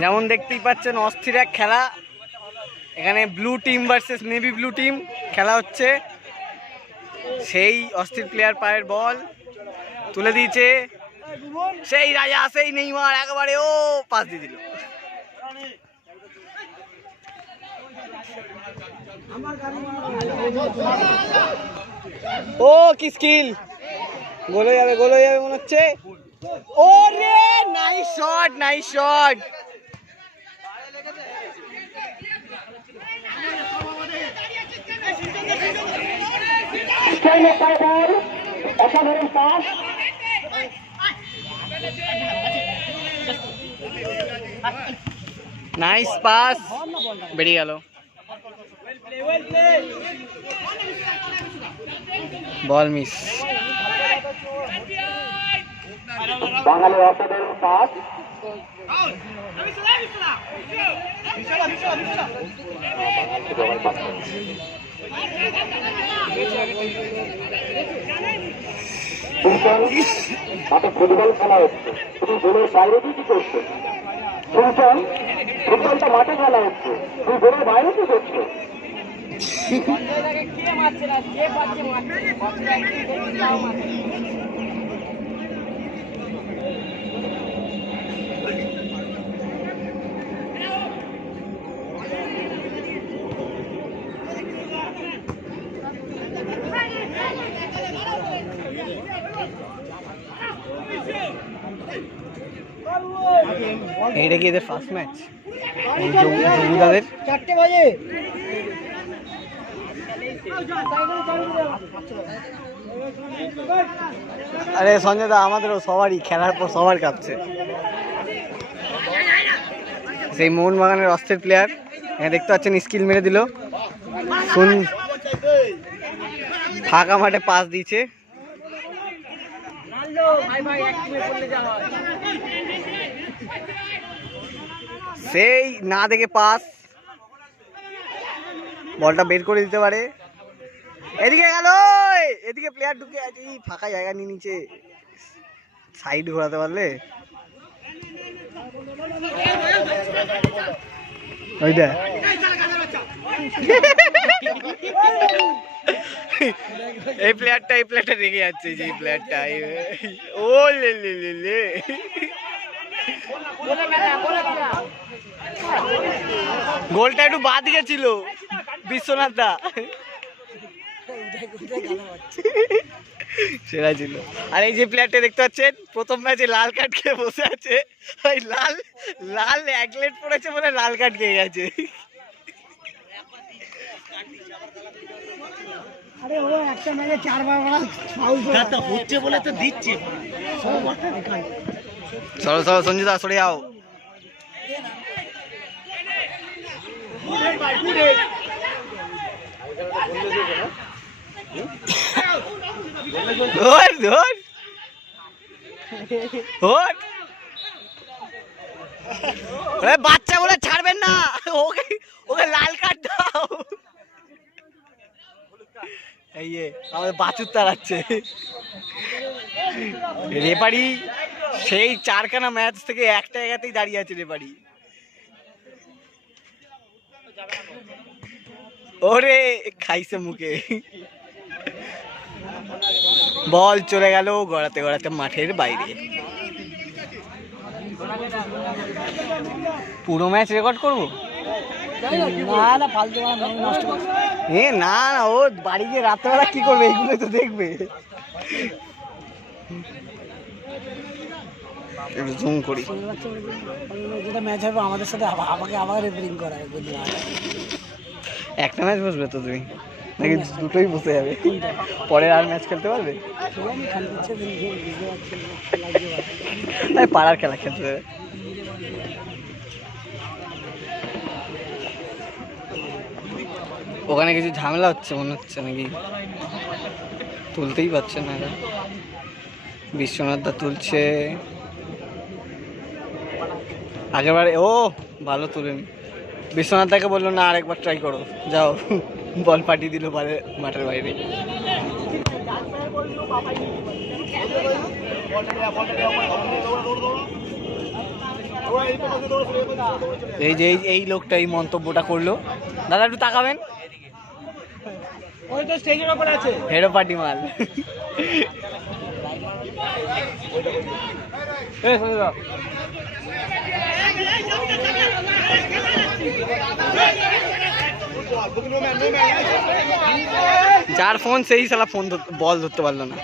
যেমন দেখতেই পাচ্ছেন অস্থির এক খেলা, এখানে blue team versus navy blue team খেলা হচ্ছে। সেই অস্থির প্লেয়ার পায়ের বল তুলে দিয়েছে, সেই রাজা সেই নেইমার একেবারে ও পাস দিয়ে দিল। ও কি স্কিল, গোল হয়ে যাবে মনে হচ্ছে। ও রে nice shot, nice shot. Nice pass, বেরিয়ে গেল বল মিস। বাঙালি অসাধারণ পাস। মাঠে ফুটবল খেলা হচ্ছে, তুমি গোলের বাইরে কি করছো? শুনছেন, ফুটবলটা মাঠে খেলা হচ্ছে, তুমি গোলের বাইরে কি করছো? এইটা কি এদের ফার্স্ট ম্যাচ? জম্মুদাদের 4টে বাজে। আরে সঞ্জয় দা, আমাদেরও সবারই খেলার পর সবার কাঁপছে। সেই মোহনবাগানের অস্থির প্লেয়ার দেখতে পাচ্ছেন, স্কিল মেরে দিল, ফাঁকা মাঠে পাস দিয়েছে। সেই না দেখে পাস, বলটা বের করে দিতে পারে। এদিকে গেল, এদিকে প্লেয়ার ঢুকে আছে, ফাঁকা জায়গা নিয়ে নিচে, সাইড ঘোরাতে পারলে। ওইটা এই প্লেয়ারটা রেগে যাচ্ছে, যে এই প্লেয়ারটা ও লে লে লে লে। গোলটা একটু বাদ দিকে ছিল বিশ্বনাথ দা, সেরা ছিল। আর এই যে প্লেয়ারটা দেখতে পাচ্ছেন, প্রথম ম্যাচে লাল কার্ড খেয়ে বসে আছে, ওই লাল অ্যাগলেট পড়েছে বলে লাল কার্ড খেয়ে গেছে। আরে ও একটা ম্যাচে 4বার ফাউল হচ্ছে বলে তো দিচ্ছে। চলো চলো সঞ্জয় দা, সরে যাও। বাচ্চা বলে ছাড়বেন না, ওকে ওকে লাল কার্ড দাও। এই আমাদের বাছুর তাড়াচ্ছে রেফারি। সেই 4খানা ম্যাচ থেকে একটা জায়গাতেই দাঁড়িয়ে আছে রেফারি। ওরে খাইছে মুখে, বল চলে গেল গড়াতে গড়াতে মাঠের বাইরে। পুরো ম্যাচ রেকর্ড করবো? না না, ও বাড়ি গিয়ে রাত্রেবেলা কি করবে, এইগুলো তো দেখবে। জুম করি, যেটা ম্যাচ হবে আমাদের সাথে আমাকে আবার রেফারিং করায়। একটা ম্যাচ বসবে তো তুমি, নাকি দুটোই বসে যাবে? পরের আর ম্যাচ খেলতে পারবে? পাড়ার খেলা খেলতে পারবে। ওখানে কিছু ঝামেলা হচ্ছে মনে হচ্ছে, নাকি তুলতেই পারছে না। বিশ্বনাথ দা তুলছে, আগেরবারে ও ভালো তুলেনি। বিশ্বনাথ দাকে বললো না আরেকবার ট্রাই করো, যাও, বল পাঠিয়ে দিল মাঠের বাইরে। এই যে এই লোকটা এই মন্তব্যটা করলো। দাদা একটু তাকাবেন, ওই তো স্টেজের উপর আছে। হেডো পার্টি মাল। যার ফোন সেই সালা ফোন বল ধরতে পারলো না।